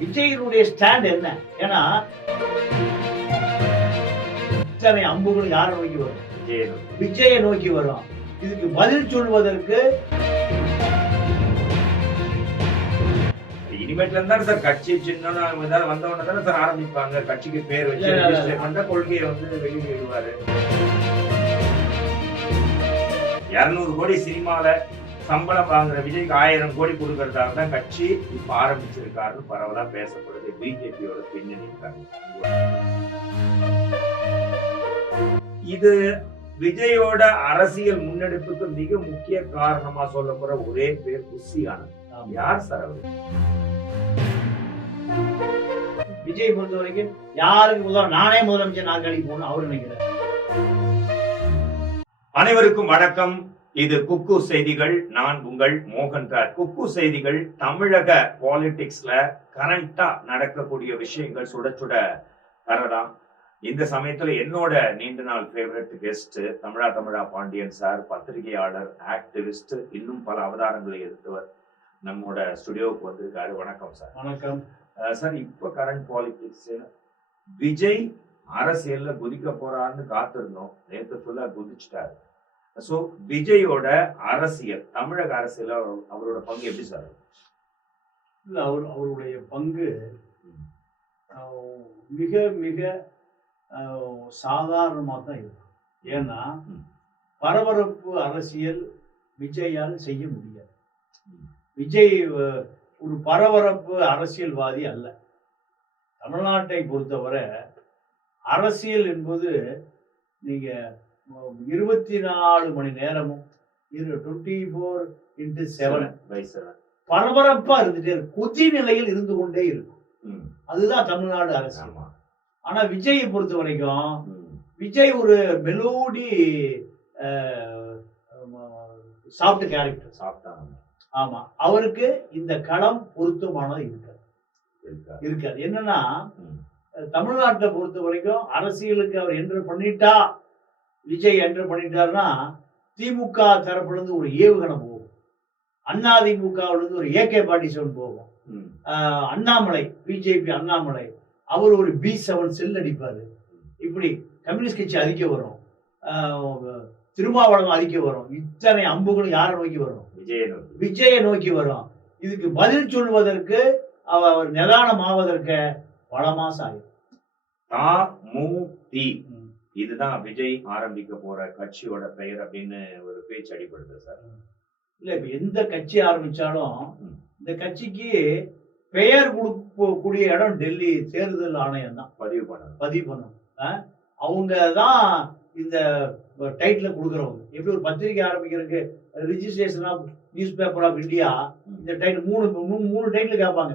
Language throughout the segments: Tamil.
விஜயினுடைய ஸ்டாண்ட் என்ன? ஏன்னா இத்தனை அம்புகள் யாரை நோக்கி வரும்? விஜய் நோக்கி. வரும். இதுக்கு பதில் சொல்வதற்கு இனிமேட்ல இருந்தா சார் கட்சி சின்ன ஏதாவது வந்த உடனே தானே சார் ஆரம்பிப்பாங்க. கட்சிக்கு பேர் வச்சு பண்ணா கொள்கையை வந்து வெளியிடுவாரு இருநூறு கோடி சினிமால சம்பளம் வாங்குற விஜய்க்கு ஆயிரம் கோடி கொடுக்கறதால தான் கட்சி இப்ப ஆரம்பிச்சிருக்காருன்னு பரவலா பேசப்படுது. பிஜேபியோட பின்னணி இது விஜயோட அரசியல் முன்னெடுப்புக்கு மிக முக்கிய காரணமா சொல்ல போற ஒரே பேர் புஷி ஆனந்த் யார் சார் அவர்? விஜய் பொறுத்த வரைக்கும் யாருக்கு முதல் நானே முதலமைச்சர் நாற்காலி போகணும் அவரு நினைக்கிறார். அனைவருக்கும் வணக்கம். இது குக்கு செய்திகள் நான் உங்கள் மோகன்ராஜ் குக்கு செய்திகள் தமிழக பாலிடிக்ஸ்ல கரண்டா நடக்கக்கூடிய விஷயங்கள் சுட சுட தரலாம் இந்த சமயத்துல என்னோட நீண்ட நாள் favourite guest Tamizha Tamizha Pandian sir பத்திரிகையாளர் ஆக்டிவிஸ்ட் இன்னும் பல அவதாரங்களை எடுத்தவர் நம்மோட ஸ்டுடியோவுக்கு வந்திருக்காரு. வணக்கம் சார். வணக்கம். சார் இப்ப கரண்ட் பாலிடிக்ஸ் விஜய் அரசியல்ல குதிக்க போறாருன்னு காத்திருந்தோம். நேத்து ஃபுல்லா குதிச்சுட்டாரு. சோ விஜயோட அரசியல் தமிழக அரசியல் அவர்- அவரோட பங்கு எப்படி சார்? இல்ல அவர் அவருடைய பங்கு மிக மிக சாதாரணமாக தான் இருக்கும். ஏன்னா. பரபரப்பு அரசியல் விஜயால் செய்ய முடியாது. விஜய் ஒரு பரபரப்பு அரசியல்வாதி அல்ல. தமிழ்நாட்டை பொறுத்தவரை அரசியல் என்பது நீங்க இருபத்தி நாலு மணி நேரமும் twenty four into seven by seven பரபரப்பா இருந்துட்டே இருக்கும். கொதி நிலையில் இருந்து கொண்டே இருக்கும். அதுதான் தமிழ்நாடு அரசியல் ஆமா. ஆனா விஜயை பொறுத்த வரைக்கும். விஜய் ஒரு மெலோடி சாஃப்ட் கேரக்டர் சாப்பிட்டாங்க ஆமா. அவருக்கு இந்த களம் பொருத்தமானது இருக்காது. இருக்கா. இருக்காது. என்னன்னா. தமிழ்நாட்டை பொறுத்த வரைக்கும் அரசியலுக்கு அவர் என்டர் பண்ணிட்டா விஜய் என்டர் பண்ணிட்டாருன்னா திமுக தரப்புல இருந்து ஒரு ஏவுகணை போகும். அதிமுகவுல இருந்து ஒரு ஏகே பாட்டி செவன் போகும். அண்ணாமலை பிஜேபி அண்ணாமலை அவர் ஒரு பி செவன் செல் அடிப்பாரு. இப்படி கம்யூனிஸ்ட் கட்சி அதிக வரும். ஆஹ் திருமாவளவன் அதிக வரும். இத்தனை அம்புகளும் யாரை நோக்கி வரும்? விஜயை நோக்கி விஜயை நோக்கி வரும். இதுக்கு பதில் சொல்வதற்கு அவ- அவர் நிதானம் ஆவதற்கு பல மாசம் ஆகும் இதுதான் விஜய் ஆரம்பிக்க போற கட்சியோட பெயர் அப்படின்னு ஒரு பேச்சு அடிபடுது சார். இல்ல இப்ப எந்த கட்சி ஆரம்பிச்சாலும். இந்த கட்சிக்கு பெயர் கொடுக்கக்கூடிய இடம் டெல்லி தேர்தல் ஆணையம் தான். பதிவு பண்ணணும். பதிவு பண்ணும் அவங்க தான் இந்த டைட்டில் கொடுக்குறவங்க. எப்படி ஒரு பத்திரிக்கை ஆரம்பிக்கிறதுக்கு registration of newspaper of India இந்த டைட்டில் மூணு மூணு மூணு டைட்டில் கேட்பாங்க.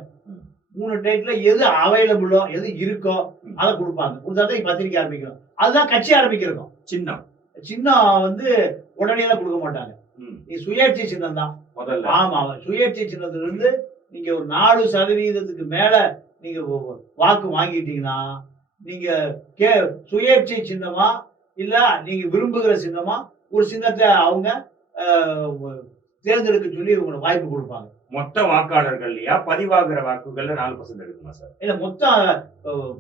மூணு டைட்டில் எது அவைலபிளோ எது இருக்கோ. அதை கொடுப்பாங்க. கொடுத்தா தான் பத்திரிக்கை ஆரம்பிக்கிறோம் அதுதான் கட்சி ஆரம்பிக்கிறோம் சின்னம். சின்னம் வந்து உடனே எல்லாம் கொடுக்க மாட்டாங்க. நீ சுயேட்சை சின்னம் தான் முதல்ல. ஆமா சுயேட்சை சின்னத்துல இருந்து நீங்க ஒரு நாலு சதவீதத்துக்கு மேல நீங்க வாக்கு வாங்கிட்டீங்கன்னா நீங்க கே சுயேட்சை சின்னமா இல்ல நீங்க விரும்புகிற சின்னமா ஒரு சின்னத்தை அவங்க தேர்ந்தெடுக்க சொல்லி உங்களுக்கு வாய்ப்பு கொடுப்பாங்க. மொத்த வாக்காளர்கள்லயா? பதிவாகிற வாக்குகள்ல நாலு பர்சன்ட் எடுக்குமா சார்? இல்ல மொத்தம் அஹ்,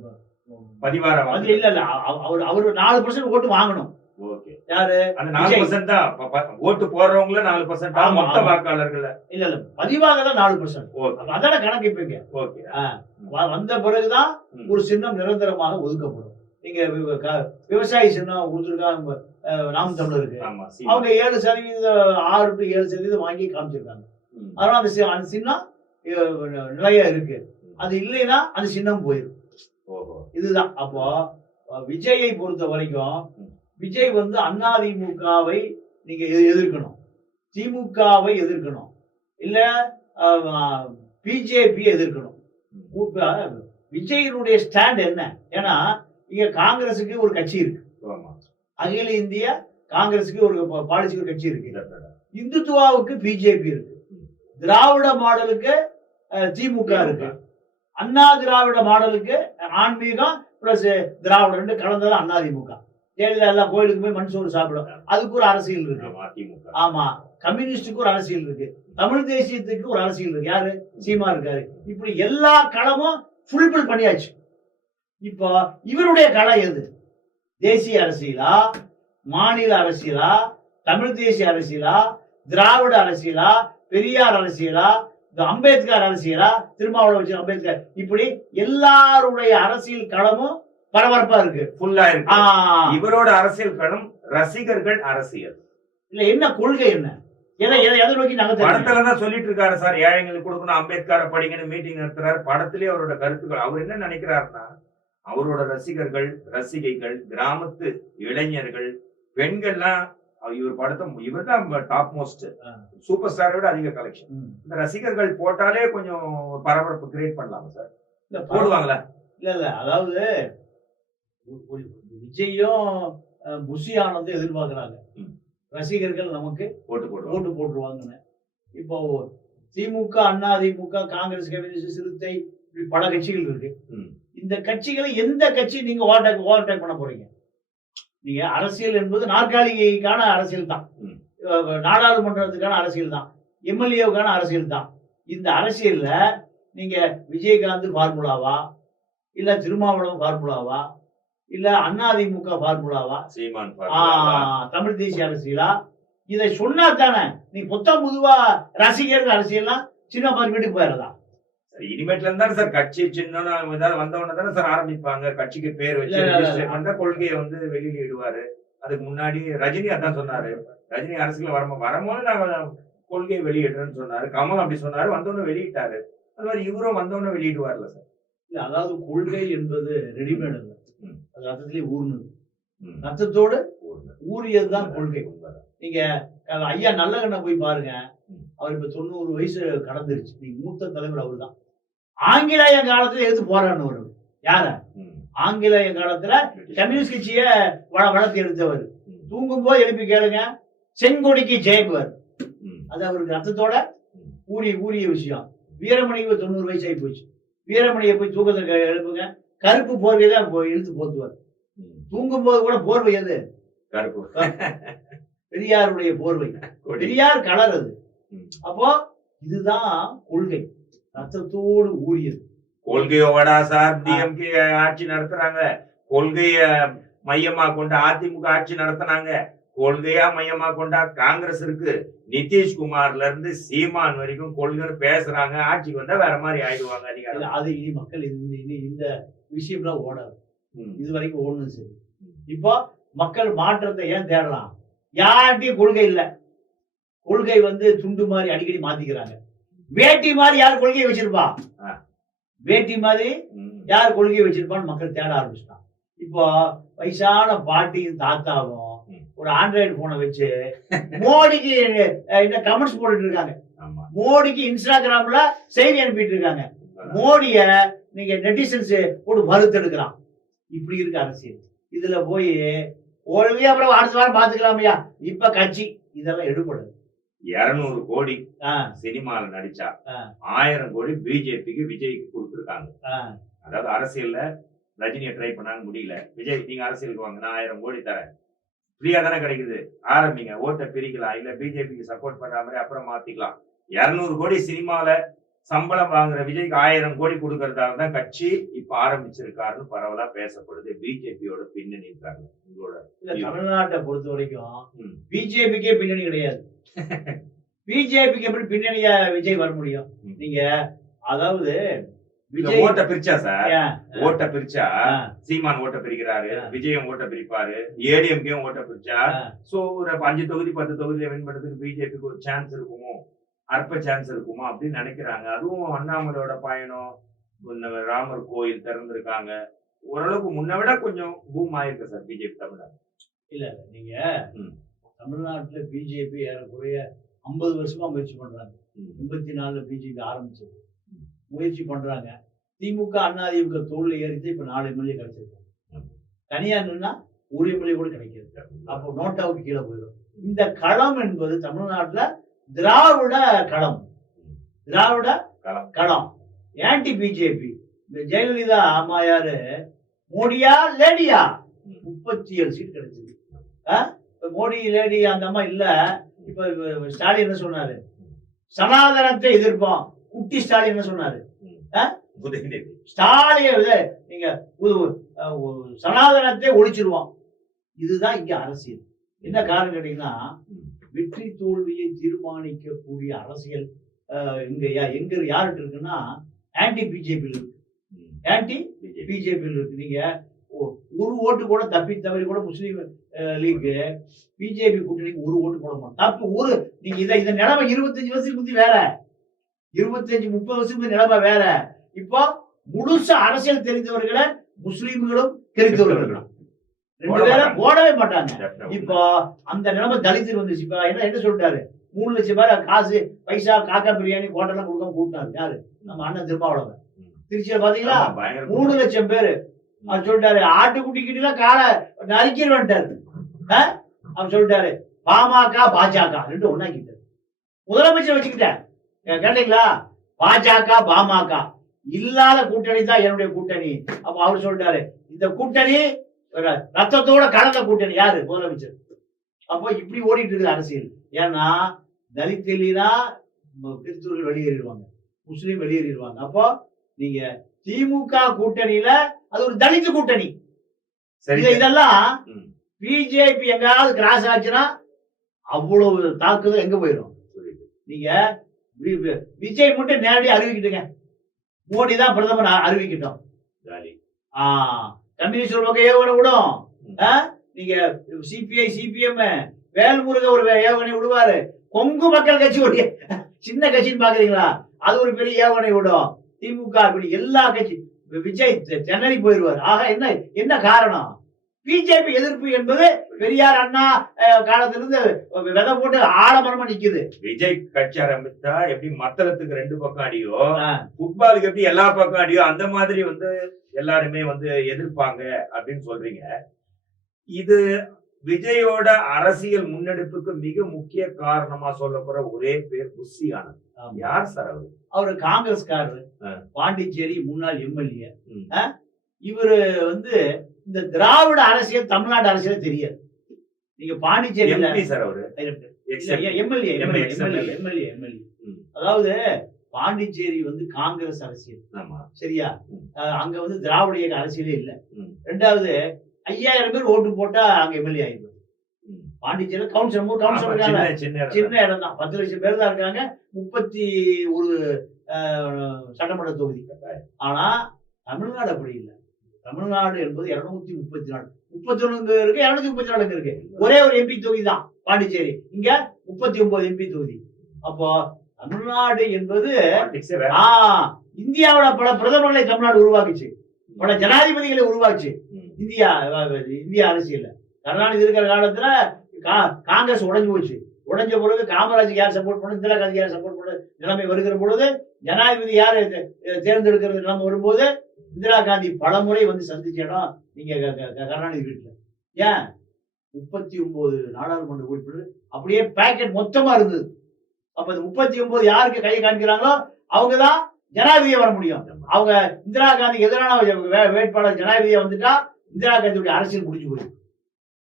பதிவார வாக்கு. இல்ல இல்ல. அவ- அவர் அவர் நாலு பர்சன்ட் ஓட்டு வாங்கணும். ஓகே. யாரு? அந்த நாலு. பர்சன்ட் தான். ஓட்டு போடுறவங்கள நாலு பர்சன்ட் ஆமா, மொத்த. வாக்காளர்கள் இல்ல இல்ல. பதிவாக தான் நாலு பர்சன்ட் ஓகே. அதான கணக்கு இப்பங்க ஓகே. வந்த பிறகுதான். ஒரு சின்னம் நிரந்தரமாக ஒதுக்கப்படும். நீங்க விவசாயி சின்னம் கொடுத்துருக்காங்க நாம் தமிழருக்கு. அவங்க ஏழு சதவீதம் ஆறு டு ஏழு சதவீதம் வாங்கி காமிச்சிருக்காங்க. அதனால அந்த அந்த சின்னம் நிலையா இருக்கு. அது இல்லைன்னா அந்த சின்னம் போயிடும் ஓஹோ. இதுதான். அப்போ விஜயை பொறுத்த வரைக்கும். விஜய் வந்து அதிமுகவை நீங்க எதிர்க்கணும். திமுகவை எதிர்க்கணும். இல்ல பிஜேபி எதிர்க்கணும். விஜயினுடைய ஸ்டாண்ட் என்ன? ஏன்னா இங்க காங்கிரஸுக்கு ஒரு கட்சி இருக்கு. அகில இந்திய காங்கிரஸுக்கு ஒரு பாலிசி ஒரு கட்சி இருக்கு. இந்துத்துவாவுக்கு பிஜேபி இருக்கு. திராவிட மாடலுக்கு திமுக இருக்கு. அண்ணா திராவிட மாடலுக்கு ஆன்மீகம் பிளஸ் திராவிட ரெண்டு கலந்தது அண்ணா திமுக. ஜெயலலிதா எல்லா கோயிலுக்கு போய் மண் சோறு சாப்பிடும். அதுக்கு ஒரு அரசியல் இருக்கு. ஆமா, கம்யூனிஸ்டுக்கு ஒரு அரசியல் இருக்கு. தமிழ் தேசியத்துக்கு ஒரு அரசியல் இருக்கு. யாரு? சீமா இருக்காரு. இப்படி எல்லா களமும் ஃபுல்பில் பண்ணியாச்சு. இப்போ இவருடைய களம் எது? தேசிய அரசியலா? மாநில அரசியலா? தமிழ் தேசிய அரசியலா? திராவிட அரசியலா? பெரியார் அரசியலா இந்த அம்பேத்கர் அரசியலா திருமாவளவன் வச்சு அம்பேத்கர். இப்படி எல்லாருடைய அரசியல் களமும் பரபரப்பா இருக்கு. ஃபுல்லா இருக்கு. இவரோட அரசியல் களம் ரசிகர்கள் அரசியல். இல்ல என்ன கொள்கை என்ன? படத்துல தான் சொல்லிட்டு இருக்காரு சார். ஏழைங்களுக்கு கொடுக்கணும் அம்பேத்கரை படிக்கணும் மீட்டிங் நடத்துறாரு. படத்திலேயே அவரோட கருத்துக்கள் அவர் என்ன நினைக்கிறாருன்னா அவரோட ரசிகர்கள் ரசிகைகள் கிராமத்து இளைஞர்கள் பெண்கள்லாம் இவர் படத்தை இவர் தான் டாப் மோஸ்ட். சூப்பர் ஸ்டாரை விட அதிக கலெக்ஷன். இந்த ரசிகர்கள் போட்டாலே கொஞ்சம் பரபரப்பு கிரியேட் பண்ணலாமா சார் இல்ல, போடுவாங்களா? இல்ல இல்ல. அதாவது விஜயும் புஷி ஆனந்தும் எதிர்பார்க்கறாங்க. ரசிகர்கள் நமக்கு போட்டு போடுவாங்க. ஓட்டு போட்டுருவாங்கன்னு. இப்போ திமுக அண்ணா திமுக காங்கிரஸ் கம்யூனிஸ்ட் சிறுத்தை இப்படி பல கட்சிகள் இருக்கு. இந்த கட்சிகளை எந்த கட்சி நீங்க ஓவர்டேக் ஓவர்டேக் பண்ண போறீங்க? நீங்க அரசியல் என்பது நாற்காலிக்கான அரசியல் தான். நாடாளுமன்றத்துக்கான அரசியல் தான். எம்எல்ஏவுக்கான அரசியல் தான். இந்த அரசியல்ல நீங்க விஜயகாந்த் ஃபார்முலாவா? இல்ல திருமாவளவன் ஃபார்முலாவா? இல்ல அதிமுக ஃபார்முலாவா. தமிழ் தேசிய அரசியலா? இதை சொன்னா தானே நீ புத்தம் புதுவா ரசிகர்கள் அரசியல்லாம் சின்ன வீட்டுக்கு சரி, இனிமேட்ல இருந்தா சார் கட்சி சின்ன ஏதாவது வந்தவொடனே தானே சார் ஆரம்பிப்பாங்க. கட்சிக்கு பேர் வச்சு பண்ண கொள்கையை வந்து வெளியில இடுவாரு அதுக்கு முன்னாடி ரஜினி அதான் சொன்னாரு. ரஜினி அரசியல் வர வரும்போது நான் கொள்கையை வெளியிடுறேன்னு சொன்னாரு. கமல் அப்படி சொன்னாரு. வந்தோடனே வெளியிட்டாரு. அது மாதிரி இவரும் வந்தோடனே வெளியிடுவார்ல சார். இல்ல அதாவது கொள்கை என்பது ரெடிமேட். அது ரத்தத்திலே ஊர்னது. ரத்தத்தோடு. ஊறியதுதான் கொள்கை. நீங்க ஐயா நல்லகண்ண போய் பாருங்க. அவர் இப்ப தொண்ணூறு வயசு கடந்துருச்சு. நீங்க மூத்த தலைவர் அவர்தான். ஆங்கிலேய காலத்துல எதிர்த்து போராடினவர். யார. ஆங்கிலேய காலத்துல கம்யூனிஸ்ட் கட்சிய வள வளர்த்து எடுத்தவர். தூங்கும் போது எழுப்பி கேளுங்க செங்கொடிக்கு ஜெயக்குவர். அது அவருக்கு ரத்தத்தோட ம். ஊறிய ஊறிய விஷயம் வீரமணிக்கு தொண்ணூறு வயசு ஆகி போச்சு வீரமணியை போய் தூக்கத்தை எழுப்புங்க கருப்பு போர்வை தான் இழுத்து போத்துவார். தூங்கும் போது கூட போர்வை எது கருப்பு பெரியாருடைய போர்வை. பெரியார் கலர் அது. அப்போ இதுதான் கொள்கை ரத்தத்தோடு ஊறியது. கொள்கையோட சார் டிஎம்கே ஆட்சி நடத்துறாங்க. கொள்கைய மையமா கொண்டு அதிமுக ஆட்சி நடத்துனாங்க. கொள்கையா மையமா கொண்டா காங்கிரஸ் இருக்கு. நிதிஷ்குமார்ல இருந்து சீமான் வரைக்கும் கொள்கைன்னு பேசுறாங்க. ஆட்சிக்கு வந்தா வேற மாதிரி ஆயிடுவாங்க அதிகாரம். அது இனி மக்கள் இந்த இனி இந்த விஷயம்லாம் ஓடாது. இது வரைக்கும் ஓடணும் சரி. இப்போ மக்கள் மாற்றத்தை ஏன் தேடலாம்? யார்கிட்டயும் கொள்கை இல்ல. கொள்கை வந்து துண்டு மாதிரி அடிக்கடி மாத்திக்கிறாங்க. வேட்டி மாதிரி யார் கொள்கையை வச்சிருப்பா. வேட்டி மாதிரி. யார் கொள்கையை வச்சிருப்பான்னு மக்கள் தேட ஆரம்பிச்சிட்டான் இப்போ வயசான பாட்டியும் தாத்தாவும். ஒரு ஆண்ட்ராய்டு போனை வச்சு மோடிக்கு என்ன கமெண்ட்ஸ் போட்டுட்டு இருக்காங்க. மோடிக்கு இன்ஸ்டாகிராம்ல செய்தி அனுப்பிட்டு இருக்காங்க மோடிய நீங்க நெட்டிசன்ஸ் போட்டு வறுத்தெடுக்கிறான். இப்படி இருக்கு அரசியல். இதுல போய் ஒழுங்கா அப்புறம் அடுத்த வாரம் பாத்துக்கலாமையா இப்ப கட்சி இதெல்லாம் எடுபடுது இருநூறு கோடி ஆ, சினிமால நடிச்சா. ஆயிரம் கோடி பிஜேபிக்கு விஜய்க்கு கொடுத்துருக்காங்க. அதாவது அரசியல்ல ரஜினியை ட்ரை பண்ணாங்க முடியல. விஜய் நீங்க அரசியலுக்கு வாங்க நான் ஆயிரம் கோடி தரேன். ஃப்ரீயா தானே கிடைக்குது? ஆரம்பிங்க. ஓட்டை பிரிக்கலாம். இல்ல பிஜேபிக்கு சப்போர்ட் பண்ற மாதிரி அப்புறம் மாத்திக்கலாம். இருநூறு கோடி சினிமால சம்பளம் வாங்குற விஜய்க்கு ஆயிரம் கோடி கொடுக்கறதால தான் கட்சி இப்ப ஆரம்பிச்சிருக்காருன்னு பரவலா பேசப்படுது பிஜேபியோட பின்னணி இருக்காங்க உங்களோட தமிழ்நாட்டை பொறுத்த வரைக்கும். பிஜேபிக்கே பின்னணி கிடையாது பிஜேபிக்கு எப்படி பின்னணியா விஜய் வர முடியும். நீங்க அதாவது விஜய் ஓட்டை பிரிச்சா சார்? ஓட்டை பிரிச்சா சீமான் ஓட்டை பிரிக்கிறாரு. விஜயம் ஓட்டை பிரிப்பாரு ஏடிஎம்கேயும் ஓட்டை பிரிச்சா. சோ ஒரு அஞ்சு தொகுதி பத்து தொகுதியில வின் பண்றதுக்கு பிஜேபிக்கு ஒரு சான்ஸ் இருக்குமோ அற்ப சான்ஸ் இருக்குமோ அப்படின்னு நினைக்கிறாங்க. அதுவும் அண்ணாமலையோட பயணம் இந்த ராமர் கோயில் திறந்திருக்காங்க. ஓரளவுக்கு முன்ன விட கொஞ்சம் பூம் ஆயிருக்கு சார் பிஜேபி தமிழ்நாடு. இல்ல நீங்க. தமிழ்நாட்டுல பிஜேபி ஏறக்குறைய ஐம்பது வருஷமா முயற்சி பண்றாங்க. எண்பத்தி நாலுல பிஜேபி ஆரம்பிச்சது. முயற்சி பண்றாங்க. திமுக அதிமுக தோல்ல ஏறிச்சு இப்ப நாலு எம்எல்ஏ கிடைச்சிருக்காங்க. தனியா நின்னா ஒரு எம்எல்ஏ கூட கிடைக்கிறது அப்போ நோட்டாவுக்கு கீழே போயிடும். இந்த களம் என்பது தமிழ்நாட்டுல திராவிட களம். திராவிட களம். ஆன்டி பிஜேபி இந்த ஜெயலலிதா அம்மா யாரு மோடியா லேடியா. முப்பத்தி ஏழு சீட் கிடைச்சது. மோடி லேடி அந்த அம்மா இல்ல. இப்ப ஸ்டாலின் என்ன சொன்னாரு? சனாதனத்தை எதிர்ப்போம். குட்டி ஸ்டாலின் என்ன சொன்னாரு? ஸ்டாலின் நீங்க சனாதனத்தை ஒழிச்சிருவோம். இதுதான் இங்க அரசியல். என்ன காரணம் கேட்டீங்கன்னா வெற்றி தோல்வியை தீர்மானிக்கக்கூடிய அரசியல் இங்க எங்க யார்கிட்ட இருக்குன்னா ஆன்டி பிஜேபி இருக்கு. ஆன்டி பிஜேபி பிஜேபி இருக்கு. நீங்க ஒரு ஓட்டு கூட தப்பி தவறி கூட முஸ்லீம் லீக் பிஜேபி கூட்டணிக்கு ஒரு ஓட்டு போட மாட்டோம். தப்பு ஒரு நீங்க இதை இந்த நிலைமை இருபத்தஞ்சு வருஷத்துக்கு முந்தி வேற. இருபத்தஞ்சு முப்பது வருஷத்துக்கு நிலைமை வேற. இப்போ முழுசா அரசியல் தெரிந்தவர்களை முஸ்லீம்களும் தெரிந்தவர்களும் ரெண்டு பேரும் போடவே மாட்டாங்க. இப்போ அந்த நிலைமை தலித்து வந்துச்சு. இப்ப என்ன என்ன சொல்லிட்டாரு? மூணு லட்சம் பேர் காசு பைசா காக்கா பிரியாணி ஹோட்டல்லாம் கொடுக்காம கூப்பிட்டாரு. யாரு? நம்ம அண்ணன் திருமாவளவன். திருச்சியில பாத்தீங்களா? மூணு லட்சம் பேரு. அவர் சொல்லிட்டாரு ஆட்டுக்குட்டி கிட்ட காலை நறுக்கிடுவேன்ட்டாரு? அவர் சொல்லிட்டாரு பாமக பாஜக. ரெண்டு ஒண்ணாக்கிட்டாரு முதலமைச்சர் வச்சுக்கிட்டேன் கேட்டீங்களா? பாஜக பாமக. இல்லாத கூட்டணி தான் என்னுடைய கூட்டணி. அப்ப அவர் சொல்லிட்டாரு இந்த கூட்டணி ரத்தத்தோட கலந்த கூட்டணி யாரு? முதலமைச்சர். அப்போ இப்படி ஓடிட்டு இருக்குது அரசியல். ஏன்னா தலித் இல்லைன்னா கிறிஸ்துவர்கள் வெளியேறிடுவாங்க. முஸ்லீம் வெளியேறிடுவாங்க. அப்போ நீங்க திமுக கூட்டணியில அது ஒரு தலித் கூட்டணி. இதெல்லாம். பிஜேபி எங்காவது கிராஸ் ஆச்சுன்னா அவ்வளவு தாக்குதல் எங்க போயிடும். நீங்க விஜய் மட்டும் நேரடியாக அறிவிக்கிட்டுங்க. மோடி தான் பிரதமர் அறிவிக்கட்டும். ஜாலி. கம்யூனிஸ்ட் ஒரு பக்கம் ஏவுகணை விடும்? நீங்க சிபிஐ சிபிஎம் வேல்முருக ஒரு ஏவுகணை விடுவாரு. கொங்கு மக்கள் கட்சி ஒரு சின்ன கட்சின்னு பாக்குறீங்களா? அது ஒரு பெரிய ஏவுகணை விடும். திமுக எல்லா கட்சி விஜய் சென்னை போயிடுவார் ஆக என்ன என்ன காரணம்? பிஜேபி எதிர்ப்பு என்பது பெரியார் அண்ணா காலத்திலிருந்து விதை போட்டு ஆடமரமா நிக்குது விஜய் கட்சி ஆரம்பித்தா எப்படி மத்தளத்துக்கு ரெண்டு பக்கம் அடியோ ஆ. ஃபுட்பாலுக்கு எப்படி எல்லா பக்கம் அடியோ அந்த மாதிரி வந்து எல்லாருமே வந்து எதிர்ப்பாங்க அப்படின்னு சொல்றீங்க இது விஜயோட அரசியல் முன்னெடுப்புக்கு மிக முக்கிய காரணமா சொல்ல போற ஒரே பேர் புஷி ஆனந்த். யார் சார் அவர் அவரு காங்கிரஸ்காரரு. பாண்டிச்சேரி முன்னாள் எம்எல்ஏ. இவரு வந்து இந்த திராவிட அரசியல் தமிழ்நாடு அரசியல் தெரியாது. நீங்க பாண்டிச்சேரியில எம்பி சார் அவரு. MLA MLA. MLA MLA. அதாவது பாண்டிச்சேரி வந்து காங்கிரஸ் அரசியல். சரியா? அங்க வந்து திராவிட இயக்க அரசியலே இல்ல. ரெண்டாவது ஐயாயிரம் பேர் ஓட்டு போட்டா அங்க எம்எல்ஏ ஆயிடும் ம். பாண்டிச்சேரி கவுன்சிலர் ஆமா, கவுன்சிலர் இருக்காங்க. சின்ன இடம் தான். பத்து லட்சம் பேர் தான் இருக்காங்க. முப்பத்தி ஒரு சட்டமன்ற தொகுதி. ஆனா தமிழ்நாடு அப்படி இல்லை. தமிழ்நாடு என்பது இருநூத்தி முப்பத்தி நாலு. முப்பத்தி ஒண்ணு இருக்கு இருநூத்தி முப்பத்தி நாலு இருக்கு. ஒரே ஒரு எம்பி தொகுதி தான் பாண்டிச்சேரி. இங்க முப்பத்தி ஒன்பது எம்பி தொகுதி. அப்போ தமிழ்நாடு என்பது இந்தியாவோட பல பிரதமர்களை தமிழ்நாடு உருவாக்குச்சு. பல ஜனாதிபதிகளை உருவாக்குச்சு. ம். இந்தியா இந்திய அரசியல்ல. கருணாநிதி இருக்கிற காலத்துல காங்கிரஸ் உடைஞ்சு போச்சு. உடைஞ்ச பொழுது காமராஜ் யார் சப்போர்ட் பண்ணு காந்தி யார் சப்போர்ட் பண்ணு நிலைமை வருகிற பொழுது ஜனாதிபதி யார் தேர்ந்தெடுக்கிறது நிலைமை வரும்போது இந்திரா காந்தி பலமுறை வந்து சந்திச்ச இடம் நீங்க க- க- க- கருணாநிதி வீட்டுல. ஏன்? முப்பத்தி ஒன்பது நாடாளுமன்ற உறுப்பினர். அப்படியே பேக்கெட் மொத்தமா இருந்தது. அப்ப இந்த முப்பத்தி ஒன்பது யாருக்கு கையை காண்கிறாங்களோ அவங்கதான் ஜனாதிபதியை வர முடியும். அவங்க இந்திரா காந்திக்கு எதிரான வே- வேட்பாளர் ஜனாதிபதியை வந்துட்டா இந்திரா காந்தியுடைய அரசியல் முடிஞ்சு போயிடும்.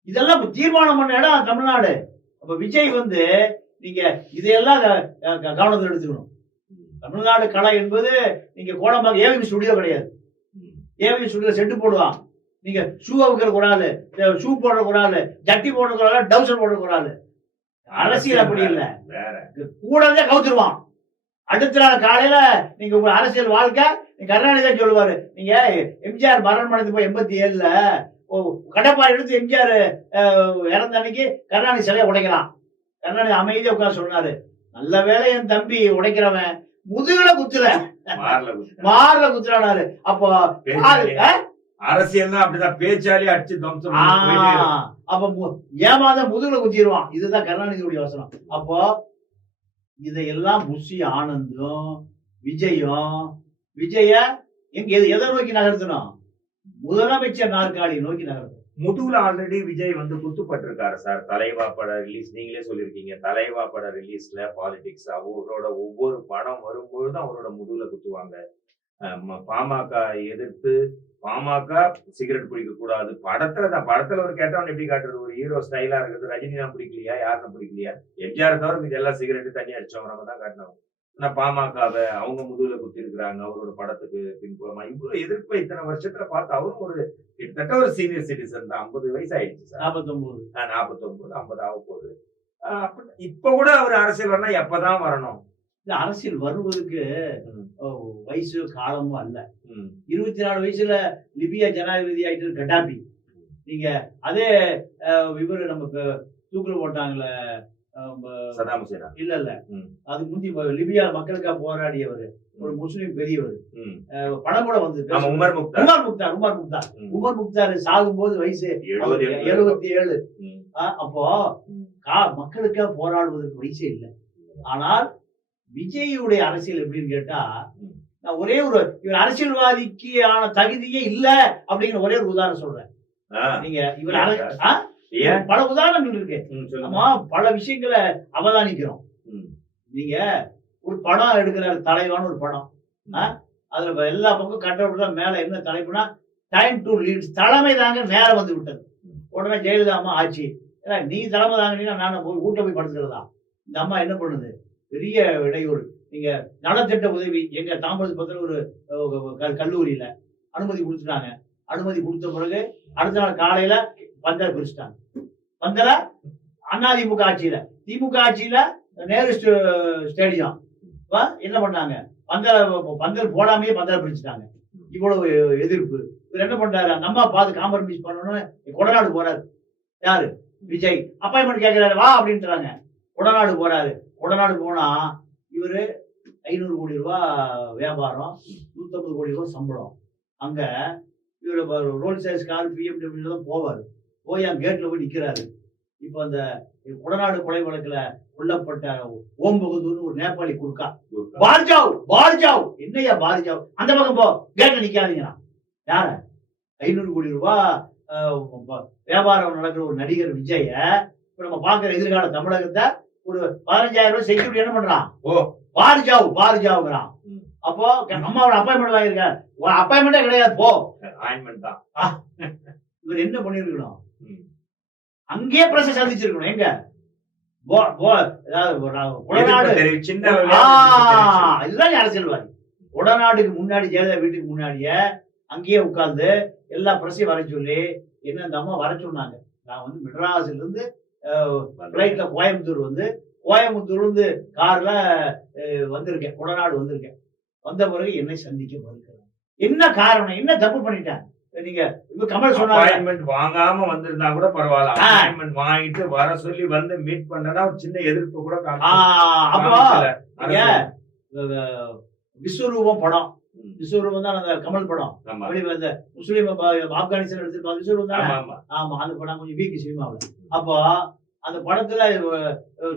இதெல்லாம் தீர்மானம் பண்ண இடம் தமிழ்நாடு. அப்ப விஜய் வந்து நீங்க இதையெல்லாம் க- கவனத்தில் எடுத்துக்கணும். தமிழ்நாடு கலை என்பது நீங்க கோடம்பாக்கம் ஏவிபி ஸ்டுடியோ கிடையாது. ம். ஏவி ஸ்டுடியோ செட்டு போடுவான். நீங்க ஷூ அவுக்கிற ஆளு ஷூ போடுற ஆளு ஜட்டி போடுற ஆளு டவுசர் போடுற ஆளு அரசியல் அப்படி இல்ல. கூடவே கவுத்துருவான். அடுத்த நாள் காலையில நீங்க உங்க அரசியல் வாழ்க்கை கருணாநிதி தான் சொல்லுவாரு நீங்க எம்ஜிஆர் மரணம் அடைந்து போய் எண்பத்தி ஏழுல கடப்பாறை எடுத்து எம்ஜிஆர் இறந்த அன்னைக்கு கருணாநிதி சிலையை உடைக்கிறான். கருணாநிதி அமைதியா உட்கார்ந்து சொன்னாரு நல்ல வேளை என் தம்பி உடைக்கிறவன் முதுகுல குத்துற மாறல குத்து. மார்ல குத்துறானாரு அப்போ? அரசியல்னா அப்படிதான். பேச்சாலே அடிச்சு துவம்சம். அப்ப ஏமாந்த முதுகுல குத்திடுவான் இதுதான் கருணாநிதியுடைய வசனம். அப்போ இதையெல்லாம் புஷி ஆனந்தும் விஜயும் விஜய எங்க எது- நோக்கி நகர்த்தணும்? முதலமைச்சர் நாற்காலி நோக்கி நகர்த்தணும். முதுகுல ஆல்ரெடி விஜய் வந்து குத்துப்பட்டிருக்காரு சார். தலைவா பட ரிலீஸ் நீங்களே சொல்லியிருக்கீங்க. தலைவா பட ரிலீஸ்ல பாலிடிக்ஸ் அவரோட ஒவ்வொரு படம் வரும்பொழுதும் அவரோட முதுகுல குத்துவாங்க. பாமக எதிர்த்து பாமக சிகரெட் குடிக்க கூடாது. படத்துல தான் படத்துல ஒரு கேட்டவன் எப்படி காட்டுறது? ஒரு ஹீரோ ஸ்டைலா இருக்குது ரஜினி தான் பிடிக்கலையா? யாருன்னு பிடிக்கலையா? எம்ஜிஆர் தவிர இது எல்லாம் சிகரெட் தண்ணி அடிச்சவங்க தான் காட்டினவங்க ஆனா பாமகவை அவங்க முதுகுல குத்தி இருக்கிறாங்க அவரோட படத்துக்கு பின்புறமா இவ்வளவு எதிர்ப்பு இத்தனை வருஷத்துல பார்த்து அவரும் ஒரு கிட்டத்தட்ட ஒரு சீனியர் சிட்டிசன் தான். ஐம்பது வயசு ஆயிடுச்சு சார். நாற்பத்தொன்பது நாற்பத்தொன்பது ஐம்பது ஆக போகுது. இப்ப கூட அவர் அரசியல் வரணும் எப்பதான் வரணும்? இல்ல அரசியல் வருவதற்கு வயசு காலமும் அல்ல. இருபத்தி நாலு வயசுல லிபியா ஜனாதிபதி ஆயிட்டு கட்டாபி. நீங்க அதே இவரு நம்ம தூக்குல போட்டாங்கல்ல இல்ல இல்ல. அதுக்கு முந்தி லிபியா மக்களுக்காக போராடியவர். ஒரு முஸ்லீம் பெரியவர். படம் கூட வந்து Omar Mukhtar Omar Mukhtar Omar Mukhtar. Omar Mukhtar சாகும்போது வயசு எழுபது எண்பது. எழுபத்தி ஏழு அப்போ மக்களுக்காக போராடுவதற்கு வயசே இல்லை. ஆனால் விஜயுடைய அரசியல் எப்படின்னு கேட்டா ஒரே ஒரு இவர் அரசியல்வாதிக்கு ஆன தகுதியே இல்ல அப்படிங்கிற ஒரே ஒரு உதாரணம் சொல்றேன். நீங்க இவர் பல உதாரணங்கள் இருக்கு. நம்ம பல விஷயங்களை அவதானிக்கிறோம். நீங்க ஒரு படம் எடுக்கிறாரு தலைவான ஒரு படம்? அதுல எல்லா பக்கம் கட்ட விட்டு மேல என்ன தலைப்புனா டைம் டு லீட் தலைமை தாங்க மேல வந்து விட்டது. உடனே ஜெயலலிதா அம்மா ஆச்சு ஏன்னா, நீ தலைமை தாங்கினீங்கன்னா நான் போய் வீட்டை போய் படுத்துக்கிறதா இந்த அம்மா என்ன பண்ணுது? பெரிய இடையூறு. நீங்க நலத்திட்ட உதவி எங்க தாம்பரத்து ஒரு அஹ், க- கல்லூரியில அனுமதி கொடுத்துட்டாங்க. அனுமதி கொடுத்த பிறகு அடுத்த நாள் காலையில பந்தல் பிரிச்சுட்டாங்க பந்தல? அதிமுக ஆட்சியில. திமுக ஆட்சியில நேரு ஸ்டேடியம். என்ன பண்ணாங்க? பந்தல் பந்தல் போடாமையே பந்தல் பிரிச்சுட்டாங்க இவ்வளவு எதிர்ப்பு. இவர் என்ன பண்றாரு? நம்ம பார்த்து காம்ப்ரமைஸ் பண்ணணும்னு கொடநாடு போறாரு. யாரு? விஜய். அப்பாயின்மெண்ட் கேட்கிறாரு வா அப்படின்றாங்க. கொடநாடு போறாரு. கொடநாடு போனா இவரு ஐநூறு கோடி ரூபா வியாபாரம் நூத்தம்பது கோடி ரூபா சம்பளம். அங்க இவர் ரோல் சைஸ் கார் பிஎம்டபிள்யூ தான் போவார். போய் அங்க கேட்ல போய் நிக்கிறாரு. இப்போ அந்த கொடநாடு கொலை வழக்குல கொல்லப்பட்ட ஓம் பகதூர்னு ஒரு நேபாளி குறுக்கா. பார்ஜாவ் பார்ஜாவ் என்னையா பார்ஜாவ் அந்த பக்கம் போ. கேட்ல நிக்காதீங்களா யார? ஐநூறு கோடி ரூபாய் அஹ், ப- வியாபாரம் நடக்கிற ஒரு நடிகர் விஜய இப்ப நம்ம பாக்குற எதிர்கால தமிழகத்தை ஒரு பதினஞ்சாயிரம் ரூபாய் செக்யூரிட்டி என்ன பண்றான்? ஓ. பார்ஜாவ் பார்ஜாவ்ங்கிறான். அப்போ அம்மாவோட அப்பாயின்மெண்ட் வாங்கியிருக்க அப்பாயின்மெண்டே கிடையாது போ. ஆயின்மெண்ட் தான். இவர் என்ன பண்ணிருக்கணும். அங்கேயே பிரச்சனை சந்திச்சிருக்கணும் எங்க. இதுதான் அரசியல்வாதி உடநாடுக்கு முன்னாடி ஜெயலலிதா வீட்டுக்கு முன்னாடியே அங்கேயே உட்கார்ந்து எல்லா பிரச்சனையும் வர சொல்லி என்ன இந்த அம்மா வர சொன்னாங்க. நான் வந்து மெட்ராஸ்ல இருந்து கோயம்புத்தூர் வந்து கோயம்புத்தூர் இருந்து கார்ல வந்திருக்கேன். உடநாடு வந்திருக்கேன். வந்த பிறகு என்னை சந்திக்க மறுக்கிறாங்க என்ன காரணம்? என்ன தப்பு பண்ணிட்டேன் நீங்க கமல் அப்பாயின்மெண்ட் வாங்காம வந்திருந்தா கூட பரவாயில்ல. அப்பாயின்மெண்ட் வாங்கிட்டு வர சொல்லி வந்து மீட் பண்ணனா சின்ன எதிர்ப்பு கூட அப்போ விஸ்வரூபம் படம். விஸ்வரூபம் தான் அந்த கமல் படம். வந்த முஸ்லீம் ஆப்கானிஸ்தான் எடுத்திருப்பாங்க விஸ்வரூபம் தானே? ஆமா அந்த படம் கொஞ்சம் வீக் சினிமாவில். அப்போ அந்த படத்துல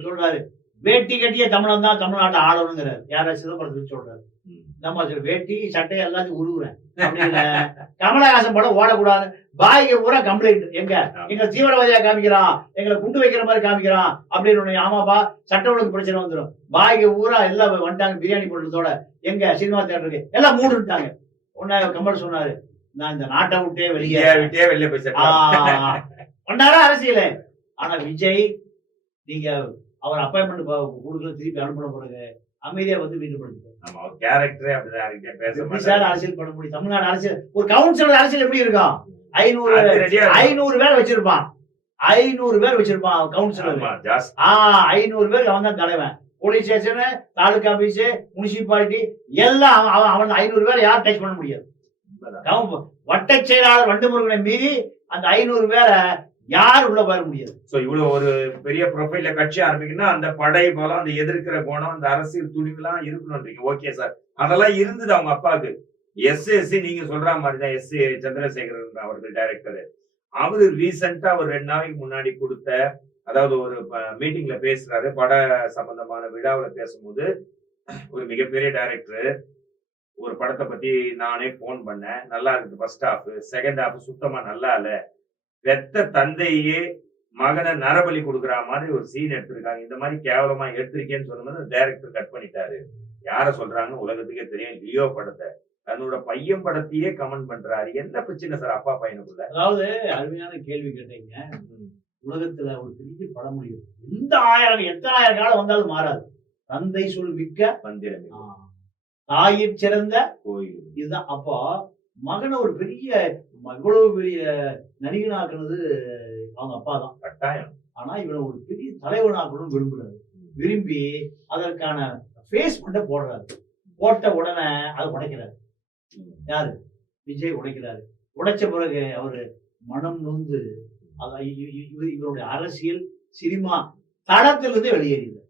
சொல்றாரு. வேட்டி கட்டிய தமிழன் தான் தமிழ்நாட்டை ஆளணுங்கிறாரு யார சிதம்பரத்துக்கு சொல்றாரு. நம்ம வேட்டி சட்டை எல்லாத்தையும் உருவுறேன். அப்படின்னு கமலஹாசன் படம் ஓடக்கூடாது. பாய்க்கு பூரா கம்ப்ளைண்ட் எங்க? எங்க தீவிரவாதியா காமிக்கிறான். எங்களை குண்டு வைக்கிற மாதிரி காமிக்கிறான். அப்படின்னு ஆமாப்பா சட்ட ஒழுங்கு பிரச்சனை வந்துடும் பாய்க்கு பூரா எல்லாம் வந்துட்டாங்க பிரியாணி போடுறதோட. எங்க? சினிமா தேட்டருக்கு எல்லாம் மூடுட்டாங்க உடனே கமல் சொன்னாரு நான் இந்த நாட்டை விட்டே வெளியே விட்டே வெளில போய் அரசியல. ஆனா விஜய் நீங்க அவர் அப்பாயின்மெண்ட் கொடுக்கல திருப்பி அனுப்பின பிறகு அமைதியா வந்து வீட்டு அவர் கேரக்டரே அப்படிதான் பேச சார். அரசியல் பண்ண முடியும்? தமிழ்நாடு அரசியல் ஒரு கவுன்சிலர் அரசியல் எப்படி இருக்கும்? ஐநூறு. ஐநூறு பேர் வச்சிருப்பான். ஐநூறு பேர் வச்சிருப்பான் கவுன்சிலர் ஆமா, ஜாஸ்தி. ஆ ஐநூறு பேர் அவன் தான் தலைவன். Police station taluka office municipality எல்லாம் அவன் அவன் ஐநூறு பேர் யாரும் டச் பண்ண முடியாது. வட்டச் செயலாளர் வண்டுமுருகனை மீறி அந்த ஐநூறு பேரை யார் உள்ள வர முடியாது. சோ இவ்வளவு ஒரு பெரிய ப்ரொஃபைல கட்சி ஆரம்பிக்கணும்னா அந்த படை பலம் அந்த எதிர்க்கிற குணம் அந்த அரசியல் துணிவுலாம் இருக்கணும்ன்றீங்க ஓகே சார் அதெல்லாம் இருந்தது அவங்க அப்பாவுக்கு. எஸ் எஸ்எஸ்சி நீங்க சொல்ற மாதிரி தான் எஸ் சந்திரசேகரன் அவர்கள் டைரக்டர் அவரு ரீசெண்டா ஒரு ரெண்டு நாளைக்கு முன்னாடி கொடுத்த அதாவது ஒரு மீட்டிங்ல பேசுறாரு. பட சம்பந்தமான விழாவில் பேசும்போது ஒரு மிகப்பெரிய டைரக்டர் ஒரு படத்தை பத்தி நானே ஃபோன் பண்ணேன். நல்லா இருக்குது ஃபர்ஸ்ட் ஹாஃப் செகண்ட் ஹாஃப் சுத்தமா நல்லா இல்லை. பெத்த தந்தையே மகனை நரபலி கொடுக்குற மாதிரி ஒரு சீன் எடுத்திருக்காங்க. இந்த மாதிரி கேவலமா எடுத்திருக்கேன்னு சொல்லும்போது டைரக்டர் கட் பண்ணிட்டாரு. யார சொல்றாங்கன்னு உலகத்துக்கே தெரியும். லியோ படத்தை. தன்னோட பையன் படத்தையே கமெண்ட் பண்றாரு. என்ன பிரச்சனை சார் அப்பா பையனுக்குள்ள? அதாவது அருமையான கேள்வி கேட்டீங்க. உலகத்துல ஒரு பெரிய பழமொழி இருக்கு. எந்த ஆயிரம் எத்தனை ஆயிரம் காலம் வந்தாலும் மாறாது. தந்தை சொல் மிக்க மந்திரம் தாயிற் சிறந்த கோயில். இதுதான். அப்போ மகனை ஒரு பெரிய இவ்வளவு பெரிய நடிகனாக்குனது அவங்க அப்பா தான் கட்டாயம். ஆனா இவனை ஒரு பெரிய தலைவனாக்கணும்னு விரும்புறாரு. விரும்பி அதற்கான ஃபேஸ் பண்ண போடுறாரு. போட்ட உடனே அதை உடைக்கிறாரு. யாரு? விஜய் உடைக்கிறாரு. உடைச்ச பிறகு அவரு மனம் நொந்து இவ- இவருடைய அரசியல் சினிமா தளத்திலிருந்து வெளியேறியது.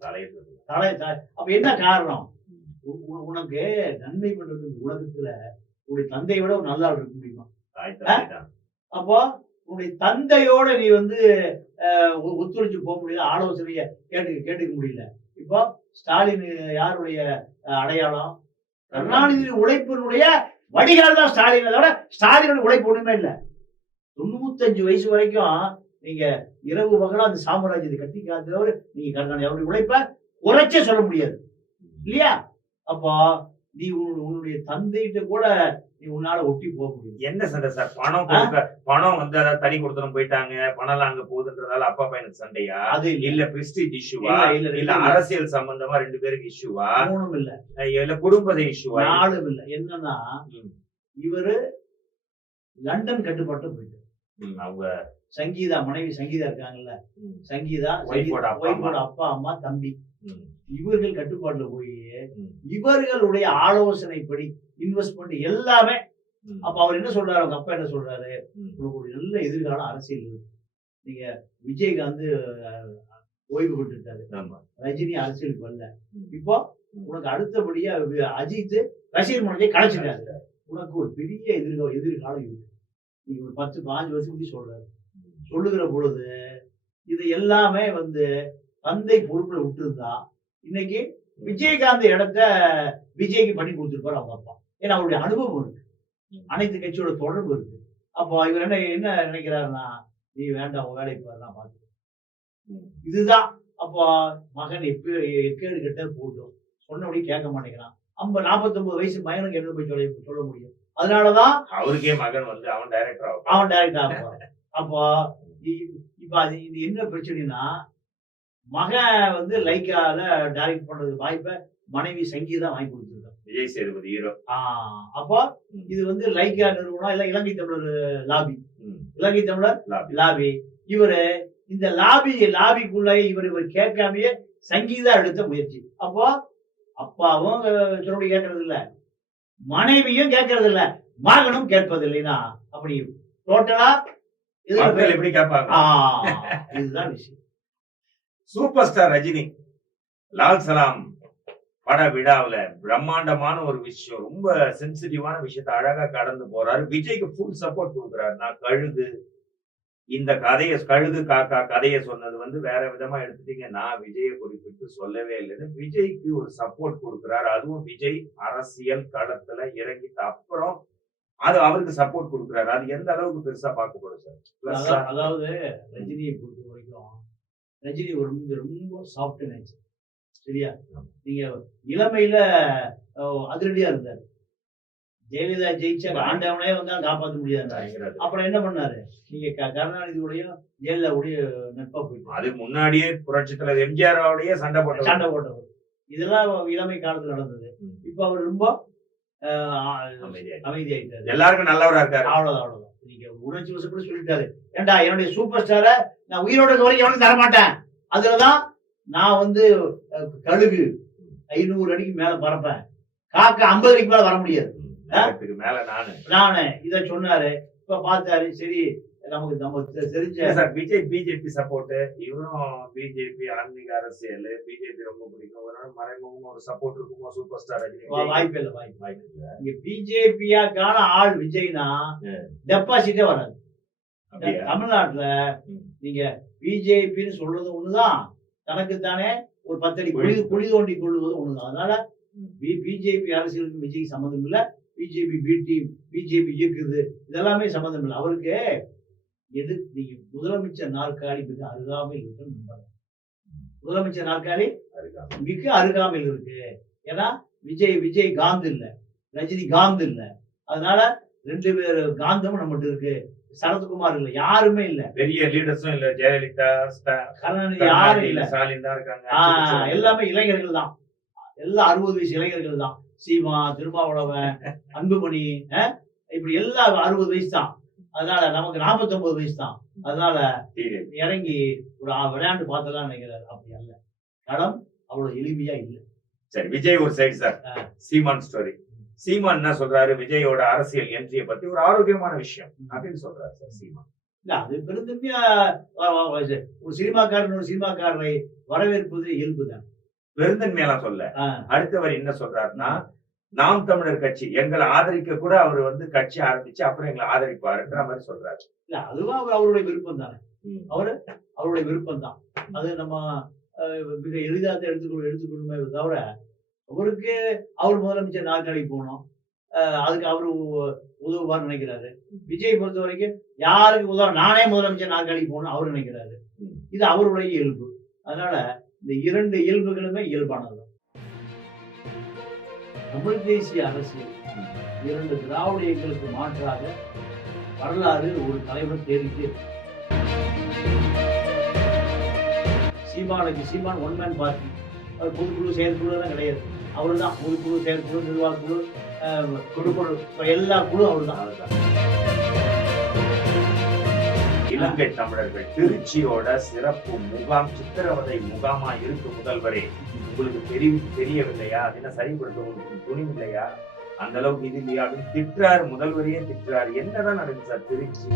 தலை த- அப்ப என்ன காரணம்? உனக்கு நன்மை பண்றது உலகத்துல உன்னுடைய தந்தையை விட ஒரு நல்ல இருக்க முடியுமா? அப்போ உன்னுடைய தந்தையோட நீ வந்து அஹ், ஒத்துழைச்சு போக முடியல ஆலோசனையை கேட்டு கேட்டுக்க முடியல. இப்போ ஸ்டாலின் யாருடைய அடையாளம்? கருணாநிதி உழைப்பினுடைய வடிகால் தான் ஸ்டாலின். தவிர ஸ்டாலினோட உழைப்பு ஒண்ணுமே இல்லை. தொண்ணூத்தஞ்சு வயசு வரைக்கும் நீங்க இரவு பகலா அந்த சாம்ராஜ்யத்தை கட்டி காத்தவர் நீங்க கருணாநிதி அவருடைய உழைப்ப குறைச்சே சொல்ல முடியாது. இல்லையா? அப்போ நீ உன்- உன்னுடைய தந்தைகிட்ட கூட நீ உன்னால ஒட்டி போக முடியும். என்ன சண்டை சார்? பணம் கொடுக்க பணம் வந்து அதாவது தனி கொடுத்துட்டு போயிட்டாங்க. பணம் எல்லாம் அங்க போகுதுன்றதால அப்பா பையனுக்கு சண்டையா? அது இல்ல. பிரிஸ்டீஜ் இஷ்யூவா இல்ல. அரசியல் சம்பந்தமா ரெண்டு பேருக்கு இஷ்யூவா மூணும் இல்ல. இல்ல குடும்பத இஷ்யூவா நாலும் இல்ல. என்னன்னா. இவரு லண்டன் கட்டுப்பாட்டு போயிட்டாரு. ம், அவங்க சங்கீதா மனைவி சங்கீதா இருக்காங்கல்ல. சங்கீதா ஒய்ஃபோட அப்பா, அம்மா. தம்பி. இவர்கள் கட்டுப்பாட்டுல போய். இவர்களுடைய ஆலோசனைப்படி இன்வெஸ்ட்மெண்ட் எல்லாமே அப்ப அவர் என்ன சொல்றாரு? அவங்க அப்பா என்ன சொல்றாரு. உனக்கு ஒரு நல்ல எதிர்காலம் அரசியல் இருக்கு. நீங்க விஜயகாந்த் ஓய்வு ஆமா. ரஜினி அரசியலுக்கு வரல. இப்போ உனக்கு அடுத்தபடியா அஜித் ரசிகர் மனதை கலைச்சிட்டாரு. உனக்கு ஒரு பெரிய எதிர்கால எதிர்காலம் இருக்கு. நீங்க ஒரு பத்து பாஞ்சு வருஷத்துக்கு சொல்றாரு. சொல்லுகிற பொழுது இது எல்லாமே வந்து தந்தை பொறுப்புல விட்டுருந்தா இன்னைக்கு விஜயகாந்த் இடத்த விஜய்க்கு பண்ணி கொடுத்துருப்பாரு அவங்க அப்பா. ஏன்னா அவருடைய அனுபவம் இருக்கு. அனைத்து கட்சியோட தொடர்பு இருக்கு. அப்போ இவர் என்ன என்ன நினைக்கிறாருன்னா நீ வேண்டாம் உன் வேலைக்கு பாரு நான். இதுதான். அப்போ மகன் எப்ப எக்கேடு கெட்ட போட்டோம் சொன்னபடி கேட்க மாட்டேங்கிறான். ஐம்பது நாற்பத்தொன்பது வயசு மகனுக்கு என்ன போய் சொல்ல சொல்ல முடியும்? அதனாலதான் அவருக்கே மகன் வந்து அவன் டைரக்டர் ஆகும் அவன் டைரக்ட் ஆகுவான் அப்போ இப்ப அது இது என்ன பிரச்சனைனா மகன் வந்து லைக்கால டைரக்ட் பண்றது வாய்ப்பை மனைவி சங்கீதா வாங்கி கொடுத்துருக்கான் விஜய் சேதுபதி ஹீரோ அப்போ இது வந்து லைக்கா நிறுவனம் இல்ல இலங்கை தமிழர் லாபி இலங்கை தமிழர் லாபி. இவரு இந்த லாபி லாபிக்குள்ள இவர் இவர் கேட்காமயே சங்கீதா எடுத்த முயற்சி. அப்போ அப்பாவும் சொல்லுபடி கேட்கறது இல்ல. மனைவியும் கேட்கறது இல்ல. மகனும் கேட்பது இல்லைன்னா அப்படி டோட்டலா இதுதான் விஷயம். Super star Rajini. லால் சலாம் பட விழாவுல பிரம்மாண்டமான ஒரு விஷயம் ரொம்ப சென்சிட்டிவான விஷயத்தை அழகா கடந்து போறாரு. விஜய்க்கு ஃபுல் சப்போர்ட் கொடுக்குறாரு. நான் கழுகு இந்த கதையை கழுகு காக்கா கதையை சொன்னது வந்து வேற விதமா எடுத்துட்டீங்க. நான் விஜயை குறிப்பிட்டு சொல்லவே இல்லைன்னு விஜய்க்கு ஒரு சப்போர்ட் கொடுக்குறாரு. அதுவும் விஜய் அரசியல் களத்துல இறங்கிட்ட அப்புறம் அது அவருக்கு சப்போர்ட் கொடுக்குறாரு. அது எந்த அளவுக்கு பெருசா பார்க்கப்படும் சார்? அதாவது ரஜினியை பொறுத்த வரைக்கும் ரஜினி ஒரு ரொம்ப ரொம்ப சாஃப்ட் நேச்சர் சரியா? நீங்க இளமையில அதிரடியா இருந்தாரு. ஜெயலலிதா ஜெயிச்சா ஆண்டவனே வந்தாலும் காப்பாற்ற முடியாது. அப்புறம் என்ன பண்ணாரு? நீங்க க- கருணாநிதியோடயும் ஜெயலலிதாவுடைய நட்பா போயிட்டு அதுக்கு முன்னாடியே புரட்சி தலைவர் எம்ஜிஆரோடய சண்டை போட்ட சண்டை போட்டவர் இதெல்லாம் இளமை காலத்துல நடந்தது. இப்ப அவர் ரொம்ப அமைதியாயிட்டாரு. எல்லாருக்கும் நல்லவரா இருக்காரு. அவ்வளவுதான் அவ்வளவுதான். நீங்க உணர்ச்சி வசப்படி சொல்லிட்டாரு. ஏண்டா என்னுடைய சூப்பர் ஸ்டாரை நான் உயிரோட வரைக்கும் எவனுக்கும் தரமாட்டேன். அதுலதான் நான் வந்து கழுகு ஐநூறு அடிக்கு மேல பறப்பேன். காக்கா ஐம்பது அடிக்கு மேல வர முடியாது. மேல நானு. நானு இத சொன்னாரு. இப்ப பார்த்தாரு சரி நமக்கு நம்ம தெரிஞ்ச சார் விஜய் பிஜேபி சப்போர்ட் இவரும் பிஜேபி ஆன்மீக அரசியல் பிஜேபி ரொம்ப பிடிக்கும். ஒரு மறைமுகமா ஒரு சப்போர்ட் இருக்குமோ சூப்பர் ஸ்டார் வாய்ப்பு இல்லை வாய்ப்பு வாய்ப்பு இல்ல. பிஜேபியாக்கான ஆள் விஜய்னா. டெபாசிட்டே வராது. தமிழ்நாட்டுல. நீங்க பிஜேபின்னு சொல்றது ஒண்ணுதான். தனக்குத்தானே ஒரு பத்தடி குழி. குழி தோண்டி கொள்வது ஒண்ணுதான். அதனால. பிஜேபி அரசியலுக்கு விஜய் சம்மந்தம் இல்ல. பிஜேபி பி டீம் பிஜேபி இயக்குது. இதெல்லாமே சம்மந்தம் இல்லை. அவருக்கு எது நீங்க முதலமைச்சர் நாற்காலி மிக அருகாமையில் இருக்குன்னு நம்புறாங்க முதலமைச்சர் நாற்காலி. மிக அருகாமையில் இருக்கு. ஏன்னா விஜய் விஜய் காந்த் இல்ல. ரஜினிகாந்த் இல்ல. அதனால ரெண்டு பேர் காந்தமும் நம்மகிட்ட இருக்கு. சரத்குமார் இல்ல யாருமே இல்ல. பெரிய லீடர்ஸும் இல்ல ஜெயலலிதா கருணாநிதி யாரும் இல்ல. ஸ்டாலின் தான் இருக்காங்க. எல்லாமே இளைஞர்கள் தான். எல்லாம் அறுபது வயசு இளைஞர்கள் தான். சீமா திருமாவளவன் அன்புமணி இப்படி எல்லாம் அறுபது வயசு தான். அதனால நமக்கு 49 வயசு தான். அதனால. இறங்கி ஒரு விளையாண்டு பார்த்தலாம் நினைக்கிறாரு. அப்படி அல்ல. களம் அவ்வளவு எளிமையா இல்ல. சரி விஜய் ஒரு side sir. Seeman story Seeman என்ன சொல்றாரு? விஜயோட அரசியல் என்ட்ரியை பத்தி ஒரு ஆரோக்கியமான விஷயம் அப்படின்னு சொல்றாரு சார் சீமான். இல்ல அது பெருந்தன்மையா ஒரு சினிமாக்காரன் ஒரு சினிமாக்காரரை வரவேற்பது இயல்பு தான் பெருந்தன்மையெல்லாம் சொல்ல. அடுத்தவர் என்ன சொல்றாருன்னா நாம் தமிழர் கட்சி எங்களை ஆதரிக்க கூட அவர் வந்து கட்சி ஆரம்பிச்சு அப்புறம் எங்களை ஆதரிப்பாருன்ற மாதிரி சொல்றாரு. இல்ல அதுவும் அவர் அவருடைய விருப்பம் தானே. அவரு அவருடைய விருப்பம் தான் அது நம்ம மிக எளிதாக எடுத்துக்கொள்ள எடுத்துக்கணுமே தவிர அவருக்கு அவர் முதலமைச்சர் நாற்காலிக்கு போகணும் அதுக்கு அவரு உ- உதவுவார்னு நினைக்கிறாரு. விஜய் பொறுத்த வரைக்கும் யாருக்கு உதவ நானே முதலமைச்சர் நாற்காலிக்கு போகணும் அவர் நினைக்கிறாரு. இது அவருடைய இயல்பு. அதனால இந்த இரண்டு இயல்புகளுமே இயல்பானது தமிழ் தேசிய அரசியல் இரண்டு திராவிட இயக்கங்களுக்கு மாற்றாக வரலாறு ஒரு தலைவர் தேடிட்டு சீமானுக்கு சீமான் ஒன் மேன் பார்ட்டி அவர் பொதுக்குழு செயற்குழு எல்லாம் கிடையாது. அவர் தான் பொதுக்குழு செயற்குழு நிர்வாக குழு அஹ், குழுக்குழு எல்லா குழு அவர் தான் இலங்கை தமிழர்கள் திருச்சியோட சிறப்பு முகாம் சித்திரவதை முகாமா இருக்கு முதல்வரே உங்களுக்கு தெரிய தெரியவில்லையா? அதெல்லாம் என்ன சரிப்படுத்த உங்களுக்கு துணிவில்லையா? அந்த அளவுக்கு இது இல்லையா? அப்படின்னு திட்டுறாரு முதல்வரையே திட்டுறாரு. என்னதான் நடக்குது சார் திருச்சி?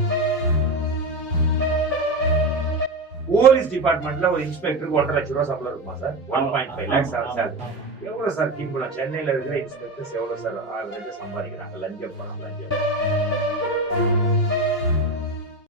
போலீஸ் டிபார்ட்மெண்ட்ல ஒரு இன்ஸ்பெக்டருக்கு ஒன்றரை லட்சம் ரூபாய் சம்பளம் இருக்குமா sir? One point five lakhs sir. எவ்வளவு சார் கிம்பளம் சென்னையில இருக்கிற இன்ஸ்பெக்டர்ஸ் எவ்வளவு சார் ஆவரேஜ் சம்பாதிக்கிறாங்க? லஞ்சம் பணம் லஞ்சம்.